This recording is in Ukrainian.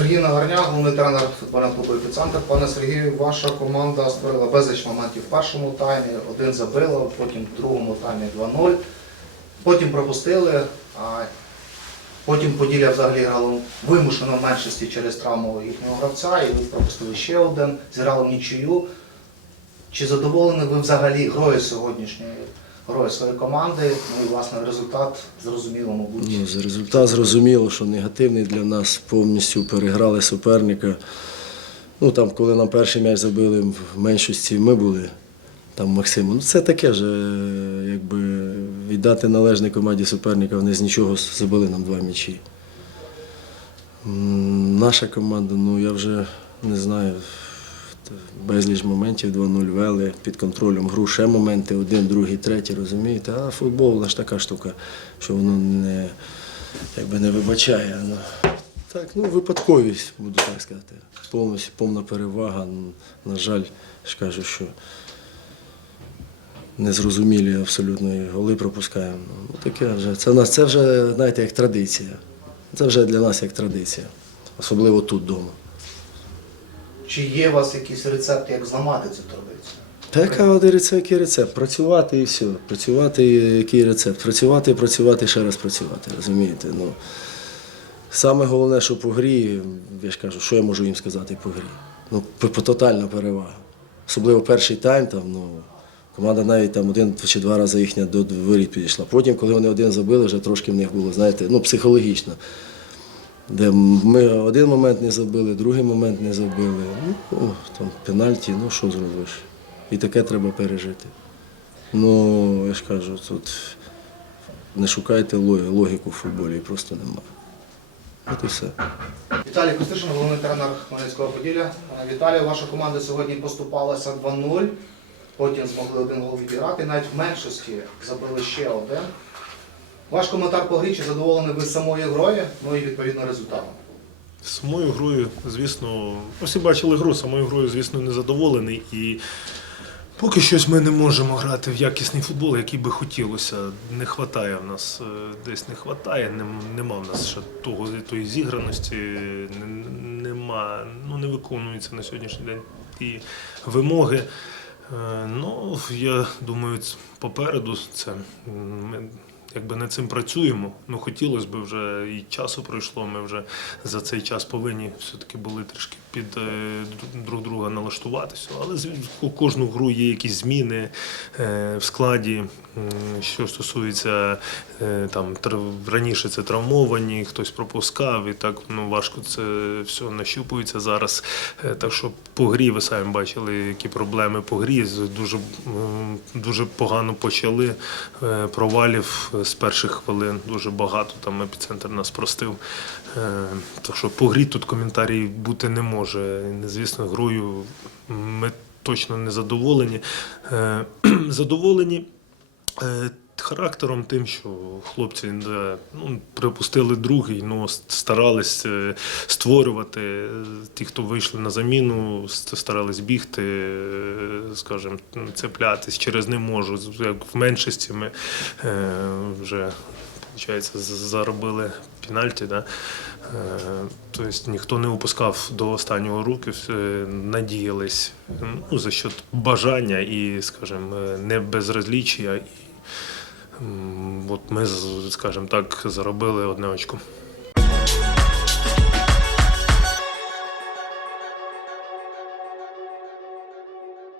Сергій Нагарняк, головний тренер футбольного клубу «Епіцентр». Пане Сергію, ваша команда створила безліч моментів в першому таймі, один забила, потім в другому таймі 2-0. Потім пропустили, а потім Поділля взагалі грало вимушено в меншості через травму їхнього гравця, і ви пропустили ще один, зіграли в нічию. Чи задоволені ви взагалі грою сьогоднішньої, грою своєї команди? Ну і власне результат зрозуміло, мабуть. Ну, результат зрозуміло, що негативний для нас. Повністю переграли суперника. Ну там, коли нам перший м'яч забили в меншості, ми були там Максиму. Ну це таке ж, е, якби віддати належне команді суперника, вони з нічого забили нам два м'ячі. Наша команда, ну я вже не знаю, безліч моментів 2-0 вели під контролем гру, ще моменти, один, другий, третій, розумієте? А футбол ж така штука, що воно не, якби не вибачає. Ну, так, ну випадковість, буду так сказати. Повністю повна перевага. Ну, На жаль, кажу, що незрозумілі абсолютно і голи пропускаємо. Ну, таке вже. Це, нас, це вже, знаєте, як традиція. Це вже для нас як традиція. Особливо тут вдома. Чи є у вас якісь рецепти, як зламати цю традицію? Та яка рецепт, який рецепт? Працювати і все. Працювати, який рецепт? Працювати, працювати, ще раз працювати, розумієте? Ну, саме головне, що по грі, я ж кажу, що я можу їм сказати по грі? Ну, тотальна перевага. Особливо перший тайм, там, ну, команда навіть там один чи два рази їхня до воріт підійшла. Потім, коли вони один забили, вже трошки в них було, знаєте, ну, психологічно. Де ми один момент не забили, другий момент не забили. Ну, о, там пенальті, ну що зробиш? І таке треба пережити. Ну, я ж кажу, тут не шукайте логіку в футболі, просто немає. От і все. Віталій Костишин, головний тренер Хмельницького Поділля. Е, Віталій, ваша команда сьогодні поступалася 2-0, потім змогли один гол відіграти. Навіть в меншості забили ще один. Ваш коментар по грі, чи задоволені ви самою грою, ну і відповідно результатом? Самою грою, звісно, всі бачили гру, самою грою, звісно, не задоволений. І поки щось ми не можемо грати в якісний футбол, який би хотілося. Не вистачає в нас, е, десь не вистачає, нема в нас ще того, тої зіграності, не- нема, ну, не виконуються на сьогоднішній день ті вимоги. Е, Ну, я думаю, попереду це якби над цим працюємо. Ну хотілося б вже і часу пройшло. Ми вже за цей час повинні все-таки були трішки під е, друг друга налаштуватися. Але у кожну гру є якісь зміни е, в складі. Що стосується е, там раніше це травмовані, хтось пропускав, і так ну важко це все нащупується зараз. Так що по грі ви самі бачили, які проблеми по грі. Дуже, дуже погано почали. Провалів з перших хвилин дуже багато. Там епіцентр нас простив. Е, Так що по грі тут коментарій бути не може. Звісно, грою ми точно не задоволені. Е, Задоволені. Е, Характером тим, що хлопці ну, припустили другий, ну старались е, створювати. Е, Ті, хто вийшли на заміну, старались бігти, е, скажімо, цеплятись через не можу. Як в меншості ми е, вже виходить, заробили пенальті. Да? Е, Тобто ніхто не опускав до останнього руки, надіялись ну, за счет бажання і, скажімо, е, не безразлічія. От ми, скажімо так, заробили одне очко.